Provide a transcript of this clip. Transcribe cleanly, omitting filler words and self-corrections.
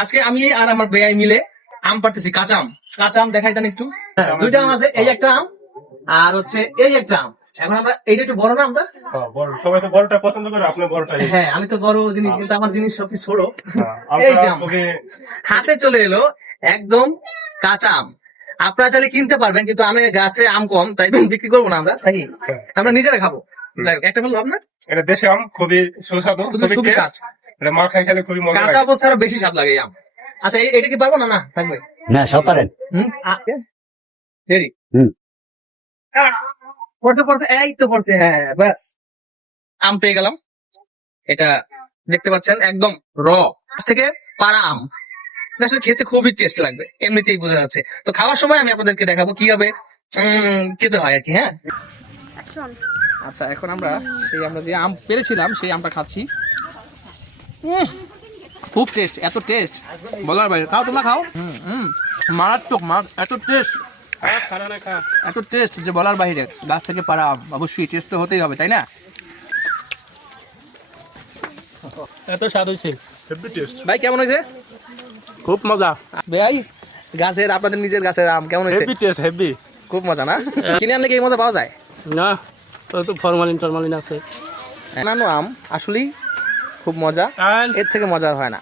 আজকে আমি আর আমার বেয়াই মিলে আম পারতেছি, কাঁচা আম। কাঁচা আম দেখাই দেন একটু। দুইটা আম আছে, এই একটা আম আর হচ্ছে এই একটা আম। এখন আমরা এইটা একটু বড় না আমটা। সবাই তো বড়টা পছন্দ করে, আপনি বড়টাই। হ্যাঁ, আমি তো বড় জিনিস, কিন্তু আমার জিনিস সবকিছু ছোট। আমটা এই যে আম খুবই হাতে চলে এলো, একদম কাঁচা আম। আপনারা চাইলে কিনতে পারবেন, কিন্তু আমি গাছে আম কম, তাই বিক্রি করবো না আমরা, তাই আমরা নিজেরা খাবো। যাই হোক, একটা বলবো আপনার, এটা দেশি আম, খুবই সুস্বাদু, খুবই খুবই কাঁচা। টেস্ট। এটা মা খাই খেলে খুবই মজা কাঁচা লাগে। অবস্থা আরো বেশি স্বাদ লাগে এই আম। আচ্ছা, এটা কি পারবো না? না, থাকবে। না সব পারেন। রেডি? হুম। পড়ছে পড়ছে, এই তো পড়ছে, হ্যাঁ ব্যাস, আম পেয়ে গেলাম। এটা দেখতে পাচ্ছেন একদম র থেকে পাড়া আম। এটা আসলে খেতে খুবই টেস্ট লাগবে, এমনিতেই বোঝা যাচ্ছে। তো খাওয়ার সময় আমি আপনাদেরকে দেখাবো কিভাবে খেতে হয় আর কি। হ্যাঁ, আচ্ছা, এখন আমরা যে আম পেরেছিলাম সেই আমটা খাচ্ছি। খুব টেস্ট, এত টেস্ট বলার বাইরে। খাও, তোমরা খাও। মারাত্মক, এত টেস্ট, এত টেস্ট যে বলার বাইরে। গাছ থেকে পাড়া আম, অবশ্যই টেস্ট তো হতেই হবে, তাই না? এত স্বাদ হয়েছে, হেভি টেস্ট। ভাই কেমন হয়েছে? খুব মজা। ভাই গাছের, আপনাদের নিজের গাছের আম কেমন হয়েছে? Heavy taste, heavy. খুব মজা না? কিনে আনলে কি এই মজা পাওয়া যায়? না, তো ফরমালিন টরমালিন আছে। অন্যান্য আম আসলেই খুব মজা, এর থেকে মজার হয় না।